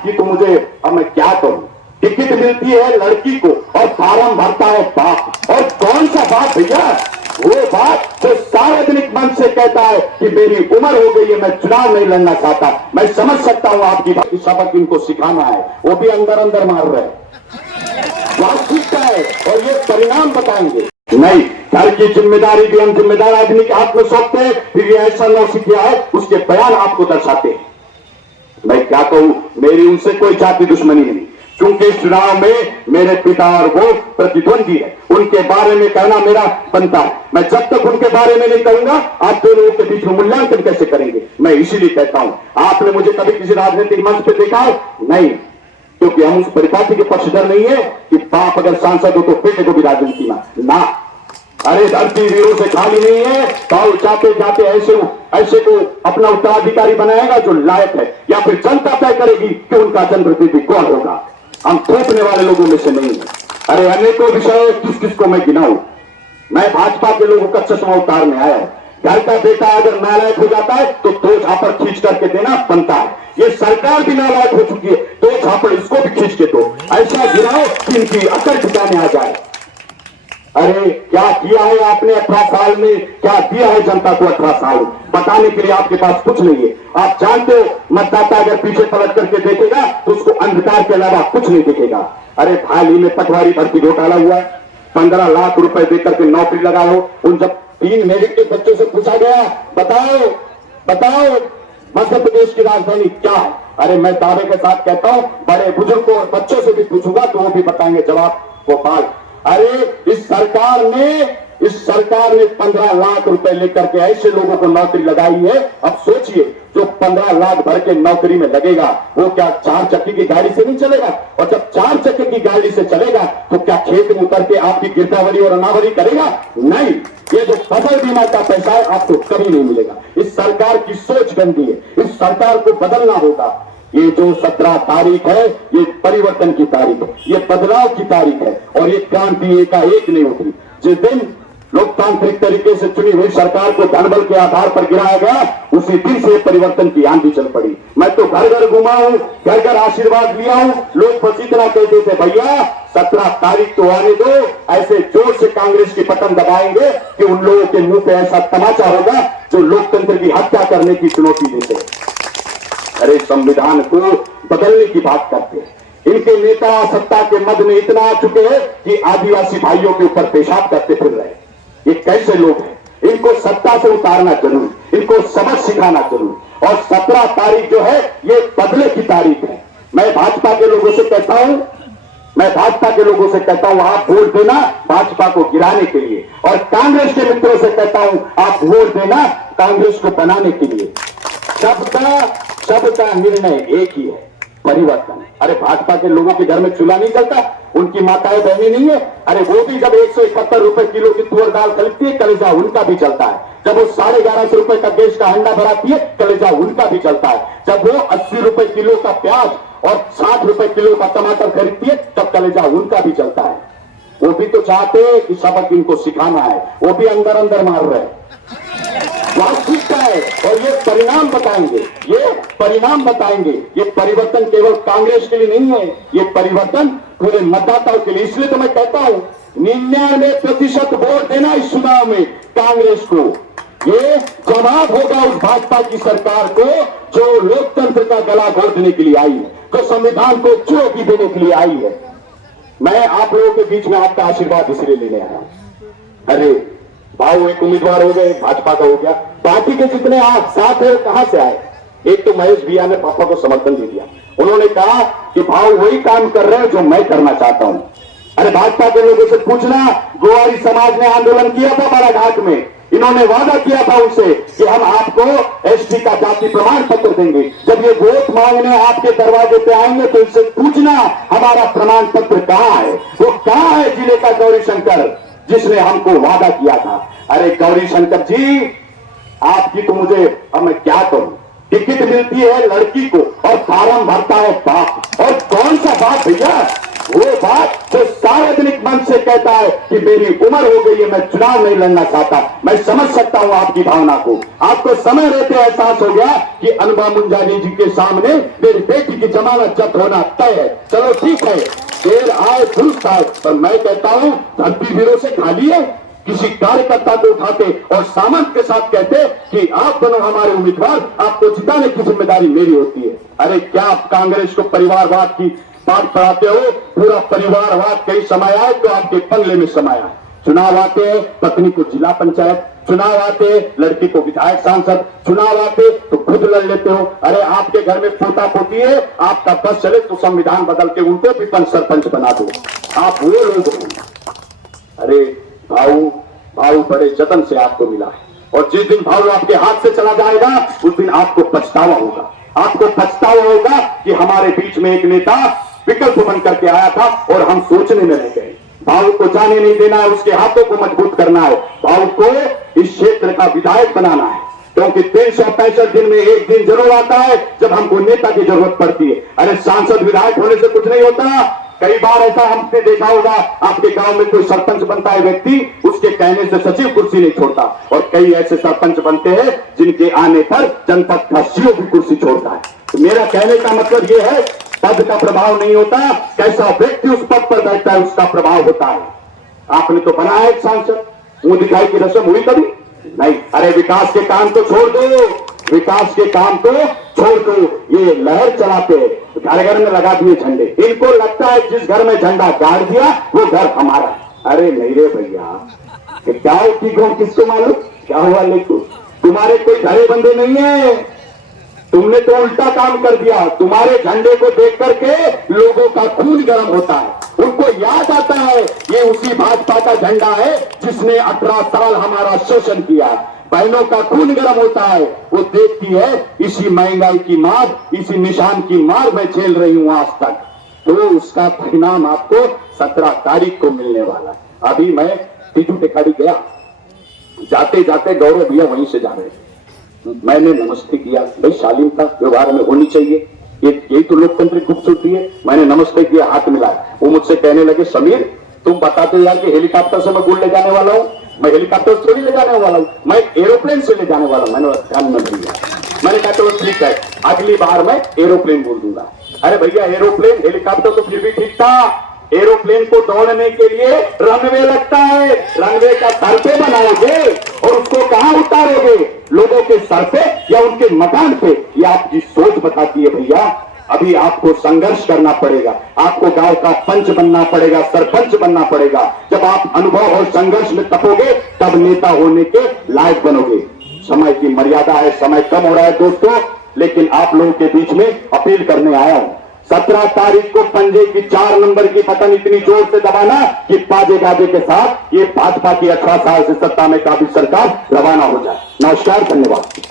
कि तो मुझे अब मैं क्या करूं। टिकट मिलती है लड़की को और फार्म भरता है बाप। और कौन सा बाप भैया? वो बाप जो सार्वजनिक मंच से कहता है कि मेरी उम्र हो गई है, मैं चुनाव नहीं लड़ना चाहता। मैं समझ सकता हूं आपकी सबक इनको सिखाना है, वो भी अंदर अंदर मार रहे हैं। वास्तविक का है और ये परिणाम बताएंगे। नहीं, घर की जिम्मेदारी भी हम जिम्मेदार आदमी के हाथ में सौंपते हैं, फिर ये ऐसा नौसी किया है उसके बयान आपको दर्शाते हैं। मैं क्या कहूं, मेरी उनसे कोई जाति दुश्मनी नहीं, क्योंकि इस चुनाव में मेरे पिता और वो प्रतिद्वंदी है, उनके बारे में कहना मेरा बनता है। मैं जब तक उनके बारे में नहीं कहूंगा, आप दो लोगों के बीच में मूल्यांकन कैसे करेंगे? मैं इसीलिए कहता हूं, आपने मुझे कभी किसी राजनीतिक मंच पर देखा है? नहीं, क्योंकि हम उस परिपाटी के पक्षधर नहीं है कि बाप अगर सांसद हो तो बेटे को भी राजनीति में ना। अरे धरती वीरों से खाली नहीं है, तो जाते जाते ऐसे को अपना उत्तराधिकारी बनाएगा जो लायक है, या फिर जनता तय करेगी कि उनका जनप्रतिनिधि कौन होगा। हम थोपने वाले लोगों में से नहीं है। अरे अनेकों विषय किस किस को मैं गिनाऊं। मैं भाजपा के लोगों का चश्मा उतारने आया हूं। घर का बेटा अगर नालायक हो जाता है तो दो झापड़ खींच करके देना बनता है। ये सरकार भी नालायक हो चुकी है, दो झापड़ इसको भी खींच के दो, ऐसा गिराओ कि इनकी अकड़ ठिकाने आ जाए। अरे क्या किया है आपने 18 साल में, क्या दिया है जनता को 18 साल बताने के लिए आपके पास कुछ नहीं है। आप जानते हो, मतदाता अगर पीछे पलट करके देखेगा तो उसको अंधकार के अलावा कुछ नहीं दिखेगा। अरे हाल ही में पटवारी भर्ती घोटाला हुआ, 15 लाख रुपए देकर के नौकरी लगाओ। उन जब 3 मेरिट के बच्चों से पूछा गया, बताओ मध्य प्रदेश की राजधानी क्या है? अरे मैं दावे के साथ कहता हूं, बड़े बुजुर्गों और बच्चों से भी पूछूंगा तो वो भी बताएंगे जवाब भोपाल। अरे इस सरकार ने 15 लाख रुपए लेकर के ऐसे लोगों को नौकरी लगाई है। अब सोचिए, जो 15 लाख भर के नौकरी में लगेगा वो क्या 4 चक्की की गाड़ी से नहीं चलेगा? और जब 4 चक्की की गाड़ी से चलेगा तो क्या खेत में उतर के आपकी गिरदावरी और अनावरी करेगा? नहीं, ये जो फसल बीमा का पैसा है आपको कभी नहीं मिलेगा। इस सरकार की सोच गंदी है, इस सरकार को बदलना होगा। ये जो 17 तारीख है ये परिवर्तन की तारीख है, ये बदलाव की तारीख है, और ये क्रांति एकाएक नहीं उतरी। जिस दिन लोकतांत्रिक तरीके से चुनी हुई सरकार को धनबल के आधार पर गिराया गया, उसी दिन से परिवर्तन की आंधी चल पड़ी। मैं तो घर घर घुमा हूं, घर घर आशीर्वाद लिया हूं। लोग बस इतना कहते थे, भैया 17 तारीख तो आने दो, ऐसे जोर से कांग्रेस की बटन दबाएंगे कि उन लोगों के मुंह पे ऐसा तमाचा होगा जो लोकतंत्र की हत्या करने की चुनौती देते। अरे संविधान को बदलने की बात करते हैं। इनके नेता सत्ता के मद में इतना आ चुके हैं कि आदिवासी भाइयों के ऊपर पेशाब करते फिर रहे। ये कैसे लोग हैं? इनको सत्ता से उतारना जरूरी, इनको सबक सिखाना जरूरी। और 17 तारीख जो है ये बदले की तारीख है। मैं भाजपा के लोगों से कहता हूं, आप वोट देना भाजपा को गिराने के लिए, और कांग्रेस के मित्रों से कहता हूं आप वोट देना कांग्रेस को बनाने के लिए। सबका निर्णय एक ही है, परिवर्तन। अरे भाजपा के लोगों के घर में चूल्हा नहीं चलता, उनकी माताएं बहनें नहीं है? अरे वो भी जब 171 रुपए किलो की तुअर दाल खरीदती है, कलेजा उनका भी चलता है। जब वो 1150 रुपए का गैस का अंडा भराती है, कलेजा उनका भी चलता है। जब वो 80 रुपए किलो का प्याज और 60 रुपए किलो का टमाटर खरीदती है, तब कलेजा उनका भी चलता है। वो भी तो चाहते हैं कि सबक इनको सिखाना है, वो भी अंदर अंदर मार रहे हैं। वास्तविकता है और ये परिणाम बताएंगे। ये परिवर्तन केवल कांग्रेस के लिए नहीं है, ये परिवर्तन पूरे मतदाताओं के लिए। इसलिए तो मैं कहता हूं 99% वोट देना इस चुनाव में कांग्रेस को। ये जवाब होगा उस भाजपा की सरकार को जो लोकतंत्र का गला घोटने के लिए आई है, जो संविधान को चुनौती देने के लिए आई है। मैं आप लोगों के बीच में आपका आशीर्वाद इसलिए लेने आया। अरे भाव एक उम्मीदवार हो गए, भाजपा का हो गया, बाकी के जितने आप साथ है कहां से आए? एक तो महेश भैया ने पापा को समर्थन दे दिया, उन्होंने कहा कि भाव वही काम कर रहे हैं जो मैं करना चाहता हूं। अरे भाजपा के लोगों से पूछना, गोवारी समाज ने आंदोलन किया था बालाघाट में, इन्होंने वादा किया था उनसे कि हम आपको एसटी का जाति प्रमाण पत्र देंगे। जब ये वोट मांगने आपके दरवाजे पे आएंगे तो इनसे पूछना हमारा प्रमाण पत्र कहां है? वो कहां है जिले का गौरी शंकर जिसने हमको वादा किया था? अरे गौरी शंकर जी, आपकी तो मुझे अब मैं क्या करूं। टिकट मिलती है लड़की को और फार्म भरता है बाप। और कौन सा बाप भैया? वो बाप जो सार्वजनिक मंच से से कहता है कि मेरी उम्र हो गई है, मैं चुनाव नहीं लड़ना चाहता। मैं समझ सकता हूं आपकी भावना को। आपको समय रहते एहसास हो गया कि अनुभा मुंजानी जी के सामने मेरी बेटी की जमानत जब्त होना तय है। चलो ठीक है, देर आए दुरुस्त आए, पर मैं कहता हूं धरती वीरों से खाली है। किसी कार्यकर्ता को उठाते और सामंत के साथ कहते कि आप बनो हमारे उम्मीदवार, आपको जिताने की जिम्मेदारी मेरी होती है। अरे क्या आप कांग्रेस को परिवारवाद की बात पढ़ाते हो? पूरा परिवारवाद कहीं समाया तो आपके बंगले में समाया। चुनाव आते पत्नी को जिला पंचायत, चुनाव आते लड़की को विधायक सांसद, चुनाव आते तो खुद लड़ लेते हो। अरे आपके घर में पोता पोती है, आपका बस चले तो संविधान बदल के उनको भी सरपंच बना दो। आप वो लोग हो। अरे भाऊ बड़े जतन से आपको मिला है, और जिस दिन भाऊ आपके हाथ से चला जाएगा उस दिन आपको पछतावा होगा। आपको पछतावा होगा कि हमारे बीच में एक नेता विकल्प बन करके आया था और हम सोचने में रह गए। भाऊ को जाने नहीं देना है, उसके हाथों को मजबूत करना है, भाऊ को इस क्षेत्र का विधायक बनाना है। क्योंकि 365 दिन में एक दिन जरूर आता है जब हमको नेता की जरूरत पड़ती है। अरे सांसद विधायक होने से कुछ नहीं होता। कई बार ऐसा हमने देखा होगा, आपके गांव में कोई सरपंच बनता है व्यक्ति, उसके कहने से सचिव कुर्सी नहीं छोड़ता, और कई ऐसे सरपंच बनते हैं जिनके आने पर जनपद का सीओ भी कुर्सी छोड़ता है। तो मेरा कहने का मतलब यह है, पद का प्रभाव नहीं होता, कैसा व्यक्ति उस पद पर बैठता है उसका प्रभाव होता है। आपने तो बनाया एक सांसद, मुंह दिखाई की रस्म हुई कभी नहीं। अरे विकास के काम तो छोड़ दो, विकास के काम को छोड़ दो। ये लहर चलाते घर घर में लगा दिए झंडे। इनको लगता है जिस घर में झंडा गाड़ दिया वो घर हमारा। अरे नहीं रे भैया, गाँव की गौ किसको मालूम क्या हुआ? लेकिन तुम्हारे कोई घरे बंदे नहीं है, तुमने तो उल्टा काम कर दिया। तुम्हारे झंडे को देख करके लोगों का खून गर्म होता है, उनको याद आता है ये उसी भाजपा का झंडा है जिसने 18 साल हमारा शोषण किया। बहनों का खून गर्म होता है, वो देखती है इसी महंगाई की मार, इसी निशान की मार मैं झेल रही हूं आज तक। तो उसका परिणाम आपको 17 तारीख को मिलने वाला है। अभी मैं तीजू टेकारी गया, जाते जाते गौरव भैया वहीं से जा रहे थे, मैंने नमस्ते किया। भाई शालीनता व्यवहार में होनी चाहिए, यही तो लोकतंत्र की खूबसूरती है। मैंने नमस्ते किया, हाथ मिलाया। वो मुझसे कहने लगे, समीर तुम बताते यार कि हेलीकॉप्टर से मैं गुड़ ले जाने वाला हूँ। मैं हेलीकॉप्टर से थोड़ी ले जाने वाला हूँ, मैं एरोप्लेन से ले जाने वाला हूँ। मैंने ध्यान में दिया, मैंने कहा तो ठीक है, अगली बार मैं एरोप्लेन बोल दूंगा। अरे भैया एरोप्लेन, हेलीकॉप्टर तो फिर भी ठीक था। एरोप्लेन को दौड़ने के लिए रनवे लगता है, रनवे का सर पे बनाओगे और उसको कहां उतारोगे? लोगों के सर पे या उनके मकान पे? ये आपकी सोच बताती है भैया। अभी आपको संघर्ष करना पड़ेगा, आपको गांव का पंच बनना पड़ेगा, सरपंच बनना पड़ेगा। जब आप अनुभव और संघर्ष में तपोगे तब नेता होने के लायक बनोगे। समय की मर्यादा है, समय कम हो रहा है दोस्तों, लेकिन आप लोगों के बीच में अपील करने आया हूं। 17 तारीख को पंजे की 4 नंबर की बटन इतनी जोर से दबाना कि बाजे गाजे के साथ ये भाजपा की 18 साल से सत्ता में काबिज सरकार रवाना हो जाए। नमस्कार, धन्यवाद।